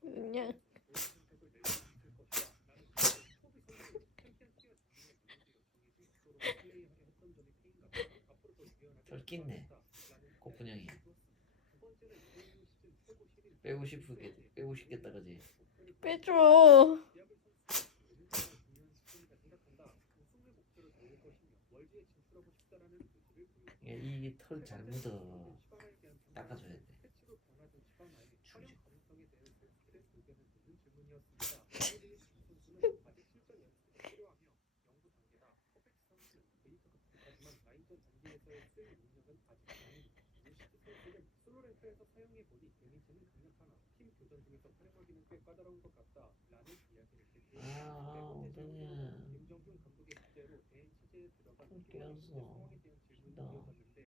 그냥 쫄깃네. 코쿤형이 빼고 싶겠다 그지? 빼줘. 이 털 잘 묻어. 닦아줘야 돼. 추지. 아 엉덩이야. 털 끼었어.